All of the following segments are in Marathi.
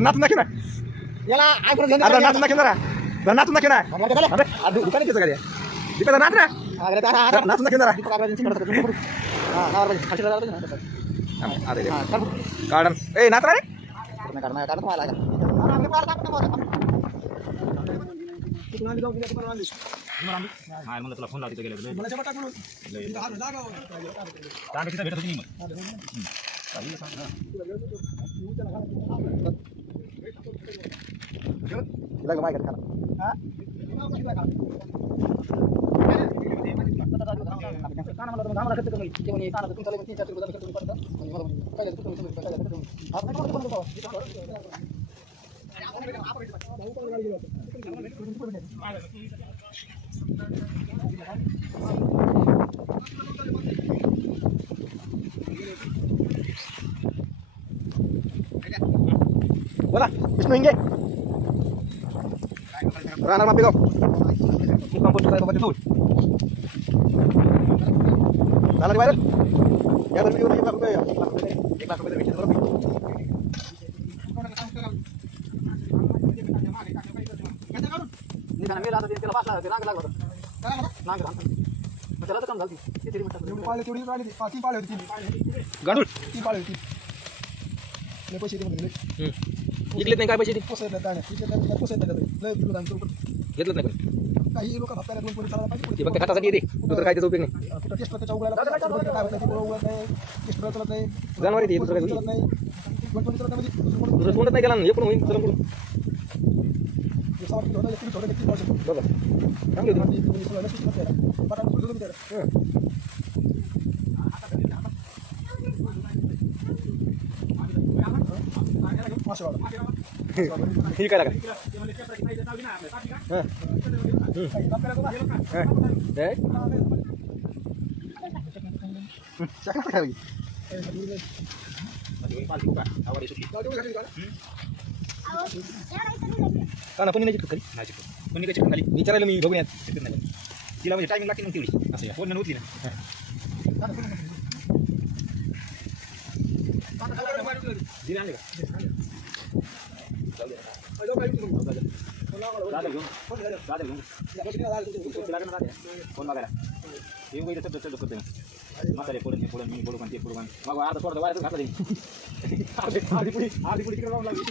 नाच नाकी ना याला नाच नाकी जरा नाच नाकी ना दुकान येते गाडी दीपा नाच ना नाच नाकी जरा अरे गार्डन ए नाच रे म्हणलं तुला फोन लावतो गेलो बोला विष्णू हिंगे राहणार मापेगाव मुक्कामपूर साहेबांचे दूर झाला व्हायरल या तर व्हिडिओ 1 लाख रुपये 1 लाख रुपये भेटले बरोबर निघाला मेला आता त्याला वाचला ते रांग लागला नांग रांग त्याला तर काम झालं किती तरी म्हणतात पाले तेवढी पाले तीन पाले होती गाडूळ तीन पाले होती लय पैसे दे म्हणजे इकलेत नाही काय पैसे ते पोसायला काय नाही पोसायला काय लय दिलो दान घेतलं नाही पण काही लोक हप्त्याला 2 कोटी चालला पाहिजे ते फक्त खातासाठी येते दुसरं काय त्याचा उपयोग नाही कुठं टेस्ट त्याच्या उघडायला काय होतं ते उघडत नाही टेस्ट चलत नाही जानवर येते दुसरं काय चलत नाही 2 कोटी चलत नाही दुसरं तोंडच नाही केला ना हे पण होईल चला पुढं सावट होतं एक थोडं किती पाहिजे बघा चांगली होती ही काय लागा ना कोणी नाही चिकट खाली कोणी काय चिकट खाली विचारायला मी बघून चिकट नाही तिला म्हणजे टायमिंग लागते मग तेवढी असं फोन नव्हती ना दिले आणले का फोन बघायला येऊन काही चढ करते ना मसाले फोडून मी फोडू पण ते फोडू पण मग आता थोडं वायरच घातलं आधी पुढे तिकडे जाऊन लागली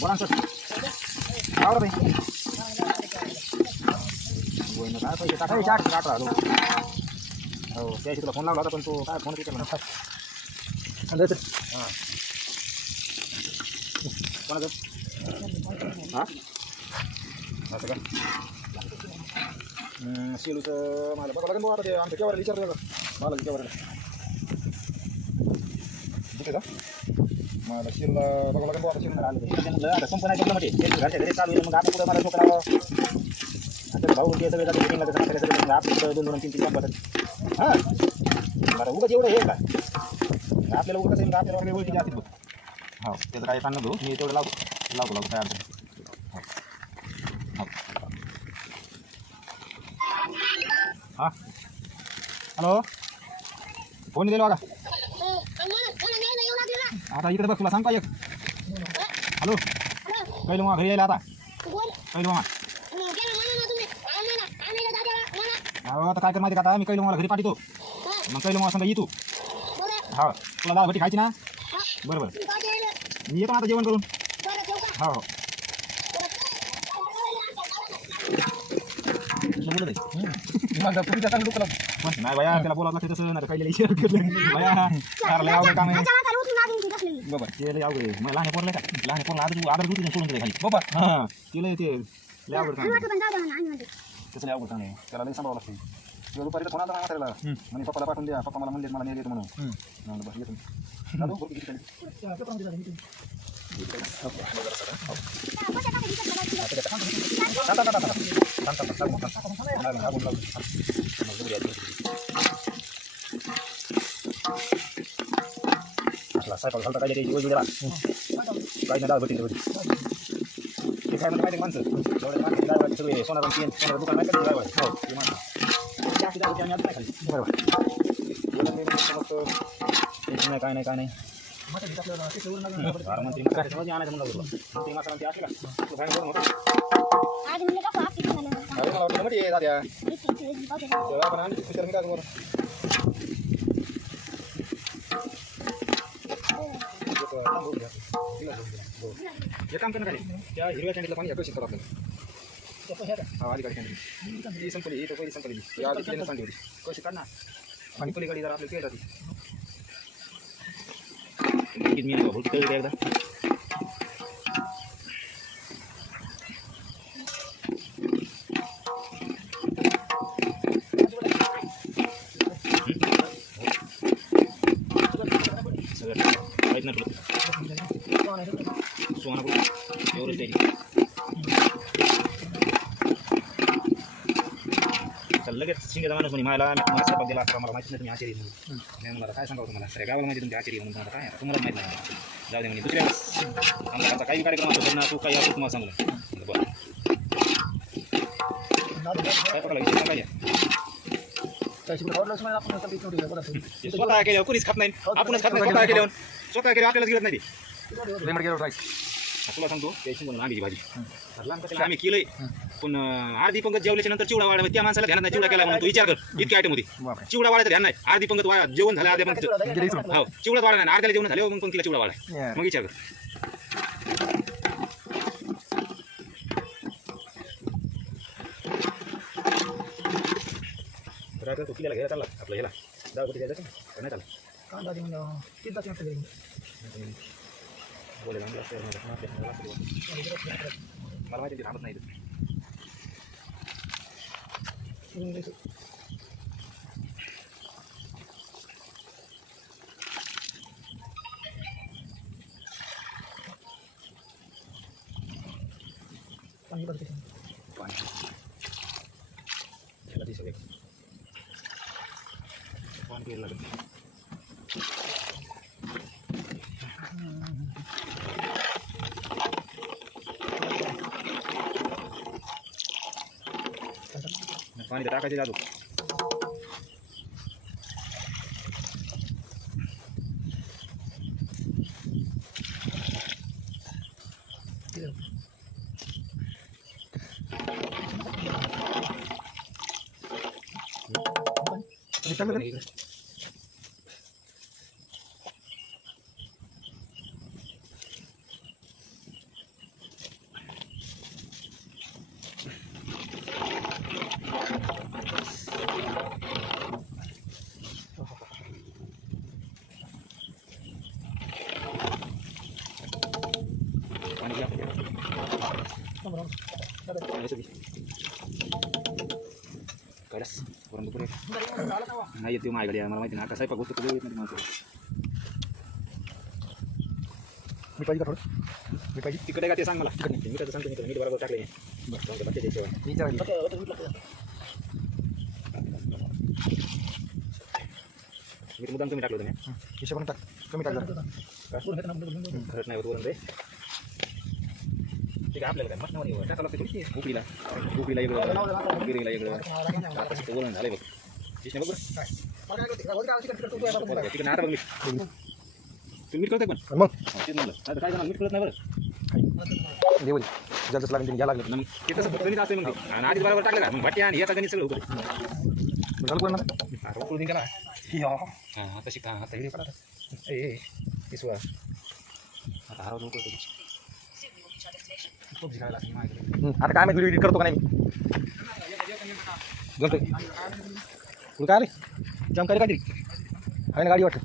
बोला सर आवडत आहे काय पैसे टाकाय 4 हो त्याशी तुला फोन लावला होता पण तो काय फोन केला म्हणा हां कोणाचं हां असं का शेलूचं मला बघा लागेल आता ते आमच्या केव्हा विचारतो मला केव्हा ठीक आहे का मला शेलूला बघा लागेल आता शेलूला आलं आता कंपनी मध्ये घरच्या घरी चालू आहे मग आता पुढे मला ठोकरावं आता भाऊ ते सगळे जाते मीटिंगला तर आपण 2-3 काम करतात हां बरं उगाच एवढं हे का आपल्याला उगाच कसं आपल्याला वेगळी ओळखीची असतील बघ हो त्याचं काही सांगू घेऊ मी तेवढं लावतो काय अडचण हो हां हॅलो फोन दिला बघा आता इकडे बघ तुला सांग का एक हॅलो कैलो मग घरी यायला आता कैलो मग आता काय कर माहिती का आता मी कैलो मला घरी पाठवतो मग कैलो मग सांगा ये तू हा तुला दाल भटी खायची ना बरोबर मी येतो आता जेवण करून हो हो नाही बाया त्याला बोलावं लागतं तसं नाही काही बाया काम आहे बाबा ते लय अवघड आहे मग लहान पोरलं का लहान पोरला आदर दूध सोडून दिले खाली बाबा हां ते लय ते लय अवघड काम तसं लय अवघड काम आहे त्याला लय सांभाळावं लागतं दुपारी तर कोणाला त्याला म्हणजे पप्पाला पाठवून द्या पप्पा मला म्हणले मला नाही देतो म्हणून बस येतो सायकल घालता काय त्याची वेगवेगळ्या काही नाही डाळ भेटेल ते काय म्हणते माहिती माणसं एवढे माणसं डाळ सगळे सोनार दुकान माहिती डाळ हो ते माणसं आम्ही आता नाही खाली बरोबर काय नाही मंत्री आणायचं म्हणलं मंत्री मासा असले का आज म्हणलं का पापी झालं अरे मला वाटलं मध्ये दाद्या आपण आणली खुशाल मी काय तुम्हाला हे काम करणं काय त्या हिरव्या कॅन्डीला पाणी घ्या शिकतात आपल्याला हा आधी गाडी कॅन्डी ही संपली ही तर पहिली संपली ही आधी किती सांगली होती कशी काढ ना आणि पलीकडे जरा आपल्याला केली जाते किती मी नाही बाबा कळलं एकदा लगेच शिंगेचा माणूस म्हणे मला स्वयंपाक दिला असता मला माहिती नाही तुम्ही आचार्य म्हणून मला काय सांगावं तुम्हाला सगळ्या गावाला माहिती तुमचे आचार्य म्हणून तुम्हाला काय तुम्हाला माहिती नाही जाऊ दे म्हणे दुसऱ्या आमचा काही कार्यक्रम असतो ना तू काही असतो तुम्हाला सांगलं बरं काय पकडला विषय काय स्वतः केल्यावर कोणीच खात नाही आपणच खात नाही स्वतः केल्यावर आपल्याला गिरत नाही तुला सांगतो त्याची म्हणून आंब्याची भाजी आम्ही केलंय पण अर्धी पंगत जेवल्याच्या नंतर चिवडा वाढा त्या माणसाला ध्यान नाही चिवडा केला म्हणून तू विचार कर इतके आयटम होती चिवडा वाढायचं ध्यान नाही अर्धी पंगत जेवण झालं अर्ध्या पंगत हो चिवडा वाढा नाही अर्ध्याला जेवण झाले मग पंक्तीला चिवडा वाढा मग विचार कर तू किल्ल्याला घ्यायला चालला आपलं ह्याला जाऊ कुठे जायचं का नाही चालला बोलेल मला माहिती थांबत नाही पाणी सगळे पाणी प्यायला लागेल पाणी तर टाकायचे जातो कैलास वरून दुपुरे नाही येते माझ्याकडे मला माहिती नाही आता स्वयंपाक गोष्ट तुला येत नाही माझं मी पाहिजे का थोडं मी पाहिजे तिकडे का ते सांग मला मी कसं सांगतो मीठ बरोबर टाकले मीठ मुद्दाम तुम्ही टाकलं तुम्ही हिशोबाने टाक कमी टाक जरा खरंच नाही होत वरून रे ठीक आहे आपल्याला काय मस्त नाही टाकावं लागतं थोडी उकडीला वेगळं गिरीला वेगळं आता वरण झालं बघ दिसणे बघ बरं तिकडे आता बघ मीठ तुम्ही मीठ करताय पण मग तेच म्हणलं आता काय जाणार मीठ करत नाही बरं देऊ दे जसं लागेल घ्या लागलं मग ते तसं गणित असते मग ते आणि आधी बरोबर टाकलं का मग भाटी आणि याचा गणित सगळं होतं झालं कोण ना उकडून गेला हां आता शिकता आता हिरी पडा ए इसवा आता हरवलं होतं खूप शिकायला लागतं माझ्याकडे आता काय माहिती एडिट करतो का नाही मी जमतो तुला काय रे जमकारी काहीतरी आहे ना गाडी वाटतं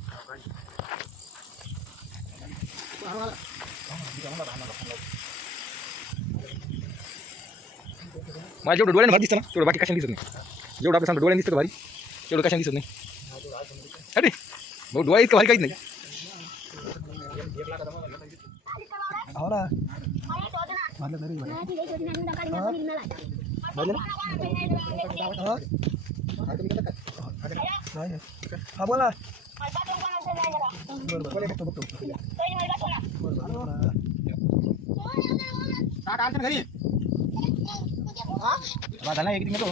माझ्या जेवढं डोळ्याने भारी दिसतं ना तेवढं बाकी कशाने दिसत नाही जेवढं आपलं सांगतो डोळ्याने दिसतं भारी तेवढं कशाने दिसत नाही अरे भाऊ डोळा इतकं भारी काहीच नाही हो ना मारलं नाही हा बोला घरी माझा नाही किती मिळतो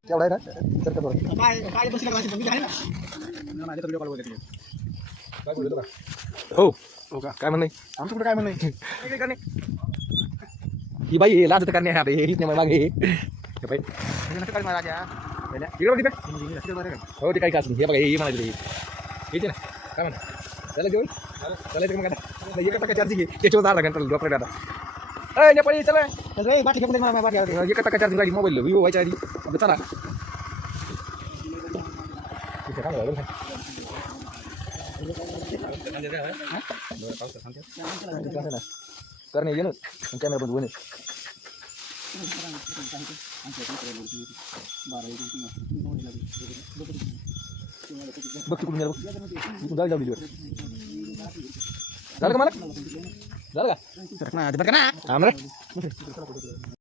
केवढा आहे ना तर काय बसला माझ्या व्हिडिओ कॉल वगैरे काय बोलतो का हो हो का काय म्हणणं आमचं कुठे काय म्हणणं ही बाई हे लाज तर करणे आता हेच नाही मागे हे बाई काय माझ्या इकडे बघ हो ते काही काच नाही हे बघा हे म्हणायचं येते ना काय म्हणा त्याला घेऊन त्याला येते मग आता एका टक्का चार्जिंग आहे त्याच्यावर अर्धा घंटा डॉक्टर आता अय नेपाळी चला बाटली फेकले मला बाटली एका टक्का चार्जिंग लागली मोबाईल विवो व्हायच्या आधी आपलं चला तिथे काय झालं करणे ये ना कॅमेरा बंद होणे बघ तिकडून गेलं बघ जाऊ जाऊ झालं का मला झालं का ना थांब रे